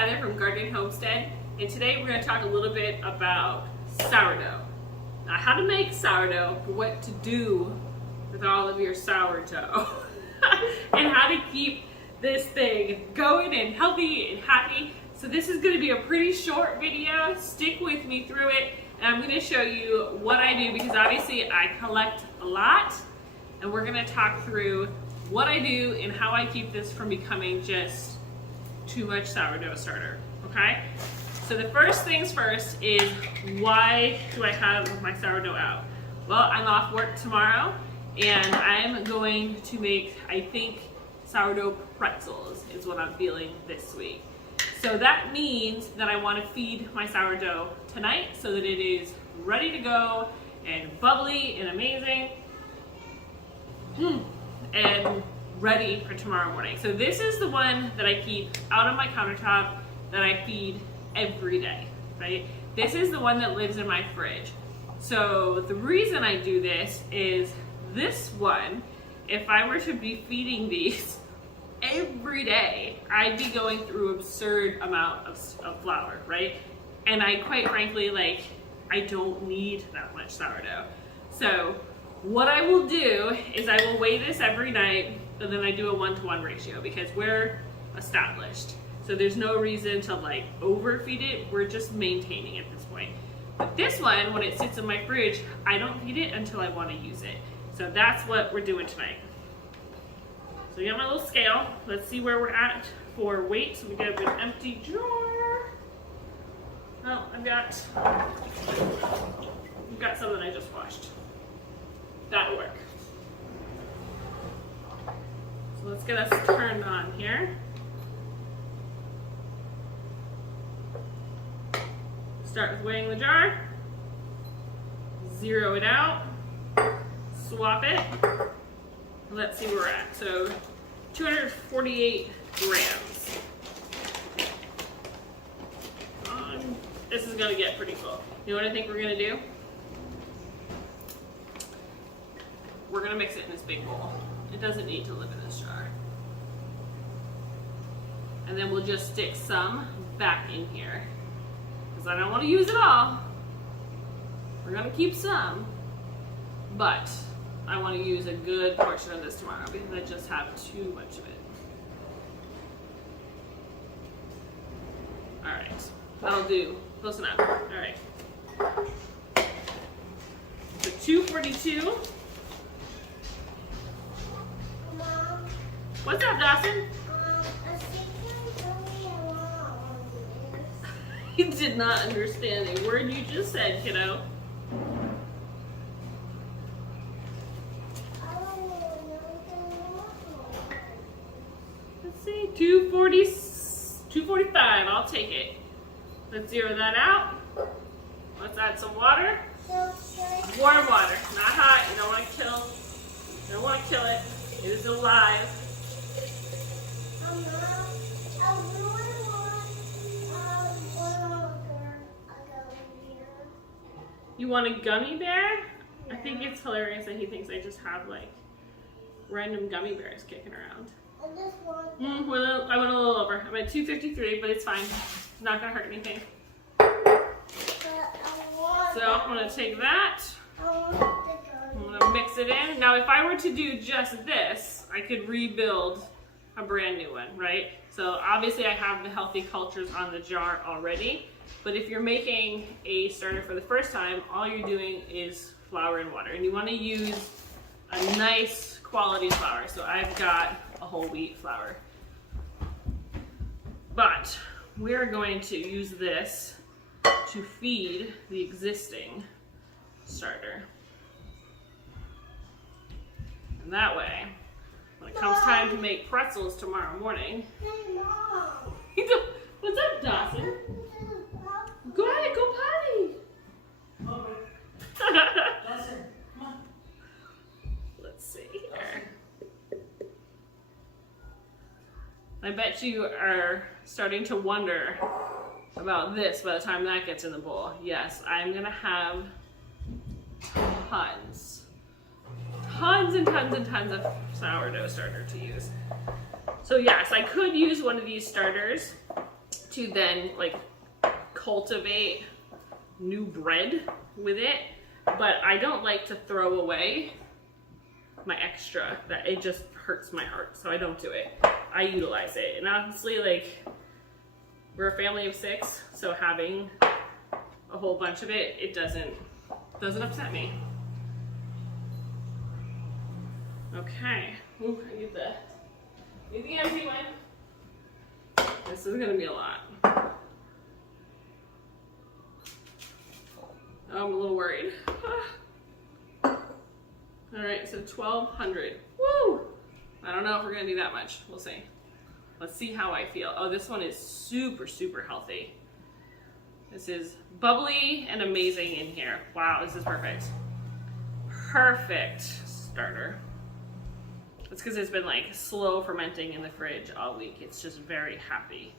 Heather from Gardening Homestead, and today we're going to talk a little bit about sourdough. Now, how to make sourdough, what to do with all of your sourdough, and how to keep this thing going and healthy and happy. So this is going to be a pretty short video. Stick with me through it, and I'm going to show you what I do because obviously I collect a lot, and we're going to talk through what I do and how I keep this from becoming just too much sourdough starter, okay? So the first things first is, why do I have my sourdough out? Well, I'm off work tomorrow and I'm going to make, I think, sourdough pretzels is what I'm feeling this week. So that means that I want to feed my sourdough tonight so that it is ready to go and bubbly and amazing. And ready for tomorrow morning. So this is the one that I keep out on my countertop that I feed every day, right? This is the one that lives in my fridge. So the reason I do this is this one, if I were to be feeding these every day, I'd be going through absurd amount of flour, right? And I quite frankly, I don't need that much sourdough. So what I will do is I will weigh this every night, and then I do a 1-to-1 ratio because we're established. So there's no reason to overfeed it. We're just maintaining at this point. But this one, when it sits in my fridge, I don't feed it until I want to use it. So that's what we're doing tonight. So I got my little scale. Let's see where we're at for weight. So we got an empty jar. Oh, I've got some that I just washed. That'll work. So let's get us turned on here. Start with weighing the jar. Zero it out. Swap it. Let's see where we're at. So 248 grams. This is gonna get pretty full. You know what I think we're gonna do? We're gonna mix it in this big bowl. It doesn't need to live in this jar. And then we'll just stick some back in here because I don't want to use it all. We're gonna keep some, but I want to use a good portion of this tomorrow because I just have too much of it. All right, that'll do. Close enough. All right. So 242. What's up, Dawson? He did not understand a word you just said, kiddo. Let's see, 245, I'll take it. Let's zero that out. Let's add some water. Warm water, not hot. You don't want to kill it. It is alive. You want a gummy bear? I think it's hilarious that he thinks I just have random gummy bears kicking around. I went a little over. I'm at 253, but it's fine. It's not gonna hurt anything. So I'm gonna take that. I'm gonna mix it in. Now, if I were to do just this, I could rebuild a brand new one, right? So obviously I have the healthy cultures on the jar already, but if you're making a starter for the first time, all you're doing is flour and water, and you want to use a nice quality flour. So I've got a whole wheat flour, but we're going to use this to feed the existing starter. And that way, when it comes time to make pretzels tomorrow morning. What's up, Dawson? Go ahead, go potty. Dawson, come on. Let's see here. I bet you are starting to wonder about this by the time that gets in the bowl. Yes, I'm gonna have tons and tons of sourdough starter to use. So yes, I could use one of these starters to then like cultivate new bread with it, but I don't like to throw away my extra. That it just hurts my heart, so I don't do it. I utilize it, and honestly, like, we're a family of 6, so having a whole bunch of it, it doesn't upset me. Okay. Ooh, I need the empty one. This is gonna be a lot. I'm a little worried. All right, so 1,200. Woo! I don't know if we're gonna do that much. We'll see. Let's see how I feel. Oh, this one is super, super healthy. This is bubbly and amazing in here. Wow, this is perfect. Perfect starter. It's because it's been like slow fermenting in the fridge all week. It's just very happy.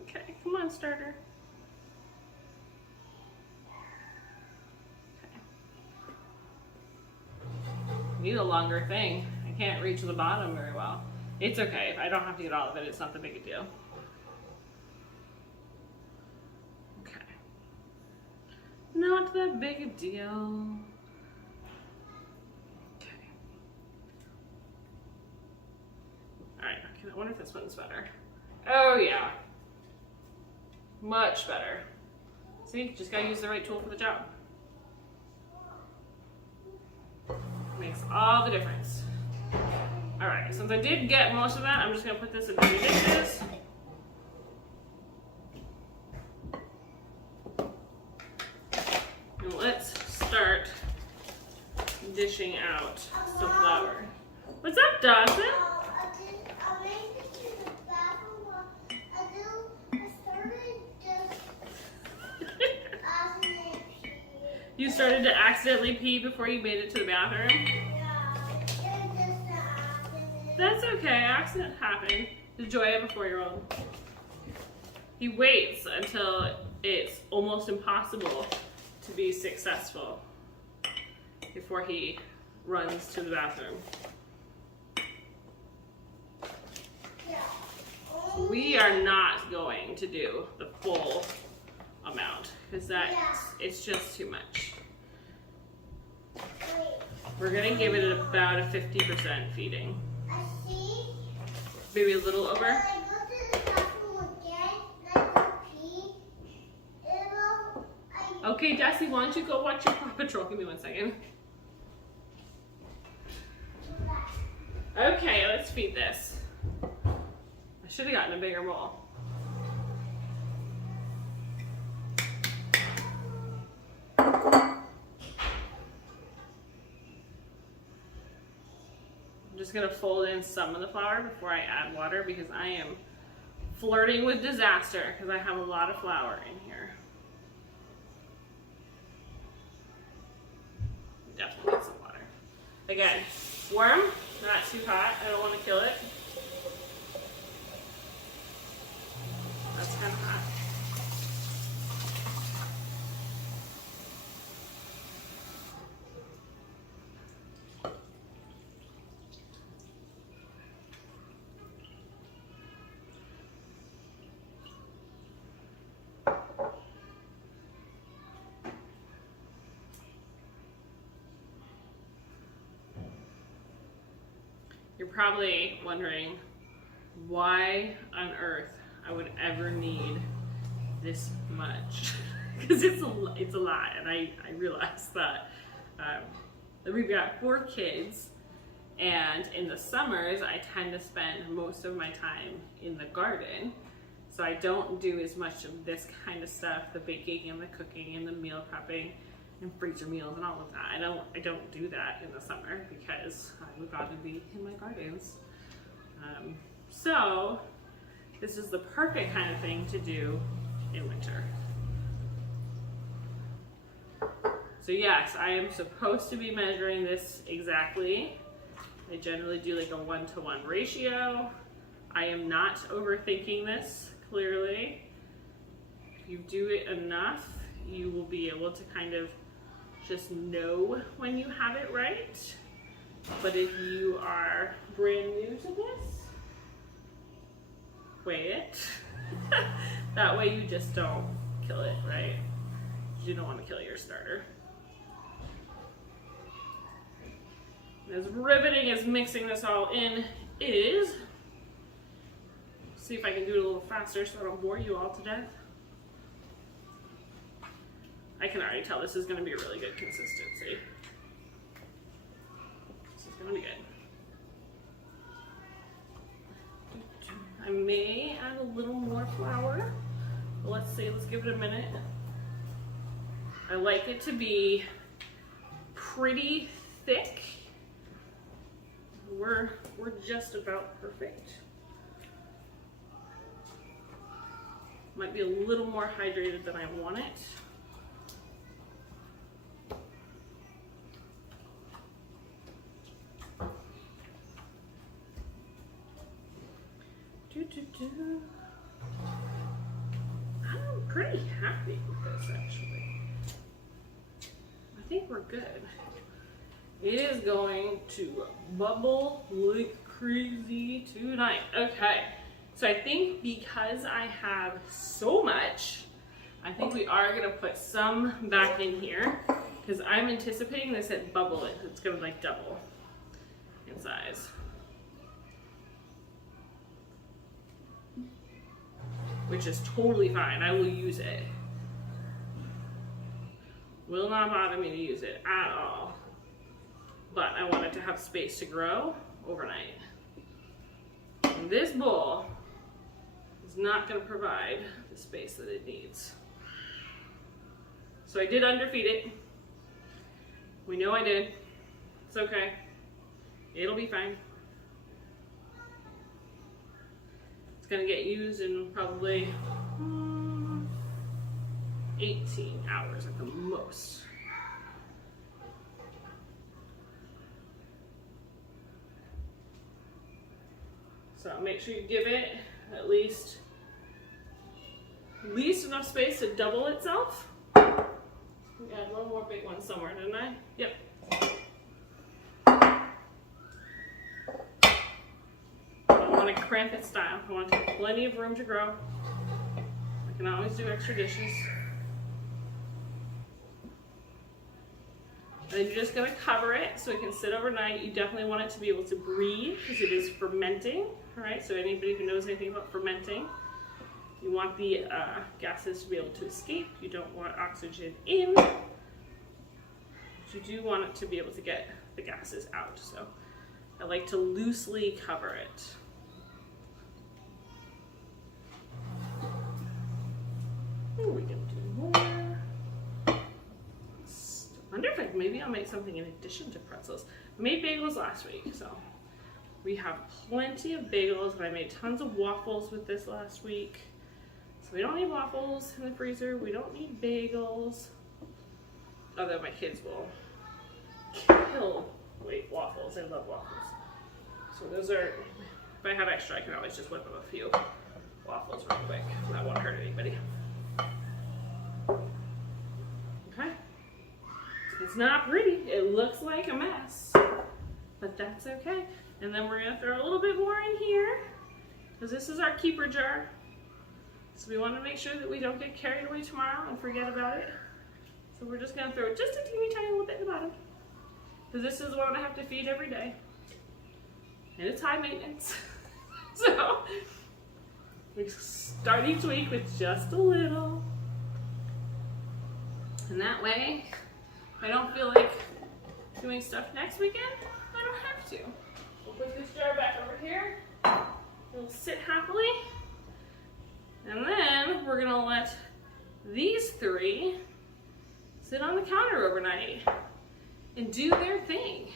Okay, come on, starter. Okay. Need a longer thing. I can't reach the bottom very well. It's okay. I don't have to get all of it. It's not that big a deal. Okay. Not that big a deal. Okay. Alright, okay, I wonder if this one's better. Oh yeah. Much better. See, just gotta use the right tool for the job. Makes all the difference. Alright, since I did get most of that, I'm just gonna put this in the dishes. And let's start dishing out the flour. What's up, Dawson? You started to accidentally pee before you made it to the bathroom? That's okay, accidents happen. The joy of a 4-year-old. He waits until it's almost impossible to be successful before he runs to the bathroom. We are not going to do the full amount because it's just too much. We're gonna give it about a 50% feeding. Maybe a little over. Okay, Dusty, why don't you go watch your Paw Patrol? Give me 1 second. Okay, let's feed this. I should have gotten a bigger bowl. I'm just gonna fold in some of the flour before I add water because I am flirting with disaster because I have a lot of flour in here. Definitely need some water. Again, warm, not too hot. I don't want to kill it. That's kind of hot. You're probably wondering why on earth I would ever need this much because it's a lot, and I realized that we've got 4 kids, and in the summers I tend to spend most of my time in the garden, so I don't do as much of this kind of stuff, the baking and the cooking and the meal prepping and freezer meals and all of that. I don't do that in the summer because I would rather be in my gardens. So this is the perfect kind of thing to do in winter. So yes, I am supposed to be measuring this exactly. I generally do like a 1-to-1 ratio. I am not overthinking this, clearly. if you do it enough, you will be able to kind of just know when you have it right. But if you are brand new to this, weigh it. That way you just don't kill it, right? You don't want to kill your starter. As riveting as mixing this all in is, see if I can do it a little faster so I don't bore you all to death. I can already tell this is going to be a really good consistency. This is going to be good. I may add a little more flour. Let's see, let's give it a minute. I like it to be pretty thick. We're just about perfect. Might be a little more hydrated than I want it. I'm pretty happy with this actually. I think we're good. It is going to bubble like crazy tonight. Okay, so I think because I have so much, I think we are gonna put some back in here because I'm anticipating this at bubble it. It's gonna like double in size. Which is totally fine. I will use it. Will not bother me to use it at all. But I want it to have space to grow overnight. And this bowl is not going to provide the space that it needs. So I did underfeed it. We know I did. It's okay. It'll be fine. It's going to get used in probably 18 hours at the most. So make sure you give it at least enough space to double itself. I had one more big one somewhere, didn't I? Yep. I don't want to cramp its style. I want to have plenty of room to grow. I can always do extra dishes. And then you're just going to cover it so it can sit overnight. You definitely want it to be able to breathe because it is fermenting. All right, so anybody who knows anything about fermenting, you want the gases to be able to escape. You don't want oxygen in. But you do want it to be able to get the gases out. So I like to loosely cover it. Ooh, we can do more. I wonder if maybe I'll make something in addition to pretzels. I made bagels last week, so we have plenty of bagels, and I made tons of waffles with this last week. So we don't need waffles in the freezer. We don't need bagels. Although my kids will kill waffles. They love waffles. So those are, if I have extra, I can always just whip up a few waffles real quick. That won't hurt anybody. Okay. It's not pretty. It looks like a mess, but that's okay. And then we're gonna throw a little bit more in here because this is our keeper jar. So we want to make sure that we don't get carried away tomorrow and forget about it. So we're just gonna throw just a teeny tiny little bit in the bottom because this is the one I have to feed every day. And it's high maintenance. So we start each week with just a little. And that way, if I don't feel like doing stuff next weekend, I don't have to. We'll put this jar back over here. It'll sit happily. And then we're gonna let these three sit on the counter overnight and do their thing.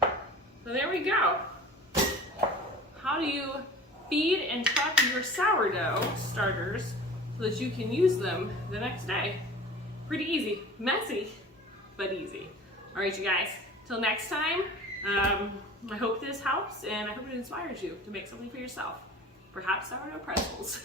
So there we go. How do you feed and prep your sourdough starters so that you can use them the next day? Pretty easy, messy, but easy. All right, you guys, till next time, I hope this helps and I hope it inspires you to make something for yourself. Perhaps sourdough pretzels.